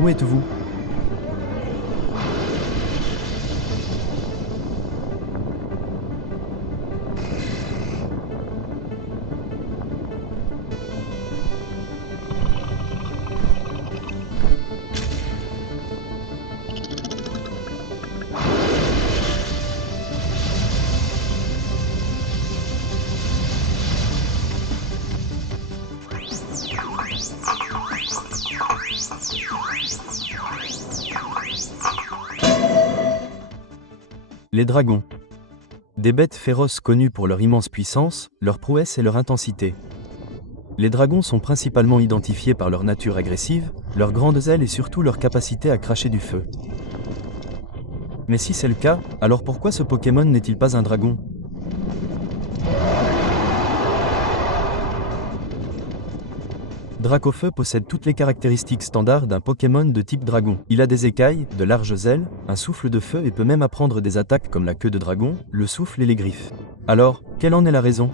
Où êtes-vous? Les dragons. Des bêtes féroces connues pour leur immense puissance, leur prouesse et leur intensité. Les dragons sont principalement identifiés par leur nature agressive, leurs grandes ailes et surtout leur capacité à cracher du feu. Mais si c'est le cas, alors pourquoi ce Pokémon n'est-il pas un dragon? Dracofeu possède toutes les caractéristiques standards d'un Pokémon de type dragon. Il a des écailles, de larges ailes, un souffle de feu et peut même apprendre des attaques comme la queue de dragon, le souffle et les griffes. Alors, quelle en est la raison?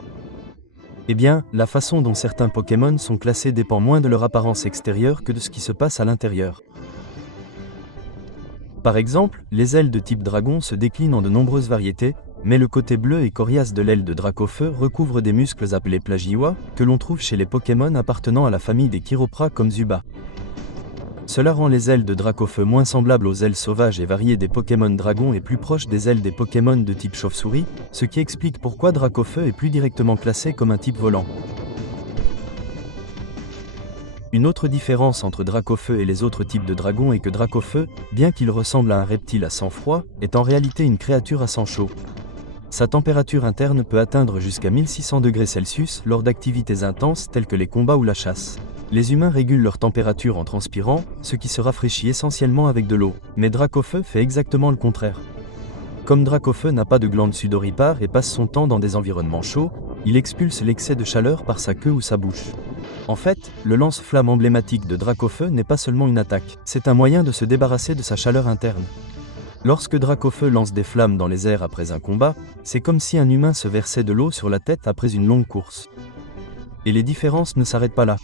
Eh bien, la façon dont certains Pokémon sont classés dépend moins de leur apparence extérieure que de ce qui se passe à l'intérieur. Par exemple, les ailes de type dragon se déclinent en de nombreuses variétés, mais le côté bleu et coriace de l'aile de Dracofeu recouvre des muscles appelés plagiwa, que l'on trouve chez les Pokémon appartenant à la famille des Chiropras comme Zubat. Cela rend les ailes de Dracofeu moins semblables aux ailes sauvages et variées des Pokémon dragons et plus proches des ailes des Pokémon de type chauve-souris, ce qui explique pourquoi Dracofeu est plus directement classé comme un type volant. Une autre différence entre Dracofeu et les autres types de dragons est que Dracofeu, bien qu'il ressemble à un reptile à sang froid, est en réalité une créature à sang chaud. Sa température interne peut atteindre jusqu'à 1600 degrés Celsius lors d'activités intenses telles que les combats ou la chasse. Les humains régulent leur température en transpirant, ce qui se rafraîchit essentiellement avec de l'eau, mais Dracofeu fait exactement le contraire. Comme Dracofeu n'a pas de glande sudoripare et passe son temps dans des environnements chauds, il expulse l'excès de chaleur par sa queue ou sa bouche. En fait, le lance-flamme emblématique de Dracofeu n'est pas seulement une attaque, c'est un moyen de se débarrasser de sa chaleur interne. Lorsque Dracofeu lance des flammes dans les airs après un combat, c'est comme si un humain se versait de l'eau sur la tête après une longue course. Et les différences ne s'arrêtent pas là.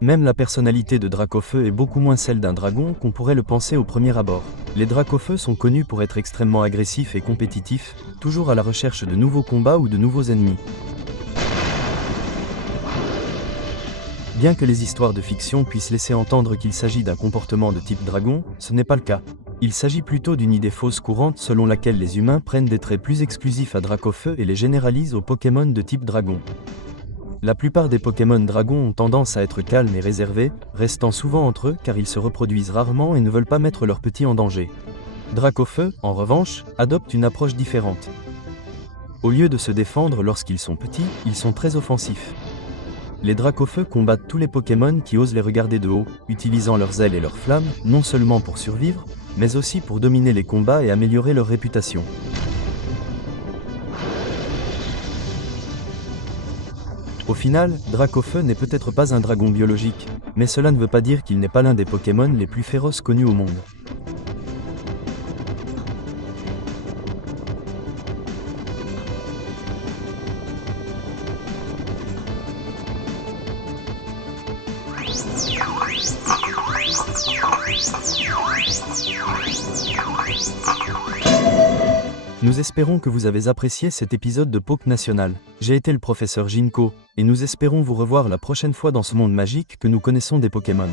Même la personnalité de Dracofeu est beaucoup moins celle d'un dragon qu'on pourrait le penser au premier abord. Les Dracofeu sont connus pour être extrêmement agressifs et compétitifs, toujours à la recherche de nouveaux combats ou de nouveaux ennemis. Bien que les histoires de fiction puissent laisser entendre qu'il s'agit d'un comportement de type dragon, ce n'est pas le cas. Il s'agit plutôt d'une idée fausse courante selon laquelle les humains prennent des traits plus exclusifs à Dracofeu et les généralisent aux Pokémon de type dragon. La plupart des Pokémon dragons ont tendance à être calmes et réservés, restant souvent entre eux car ils se reproduisent rarement et ne veulent pas mettre leurs petits en danger. Dracofeu, en revanche, adopte une approche différente. Au lieu de se défendre lorsqu'ils sont petits, ils sont très offensifs. Les Dracofeu combattent tous les Pokémon qui osent les regarder de haut, utilisant leurs ailes et leurs flammes, non seulement pour survivre, mais aussi pour dominer les combats et améliorer leur réputation. Au final, Dracofeu n'est peut-être pas un dragon biologique, mais cela ne veut pas dire qu'il n'est pas l'un des Pokémon les plus féroces connus au monde. Nous espérons que vous avez apprécié cet épisode de Poké National. J'ai été le professeur Jinko, et nous espérons vous revoir la prochaine fois dans ce monde magique que nous connaissons des Pokémon.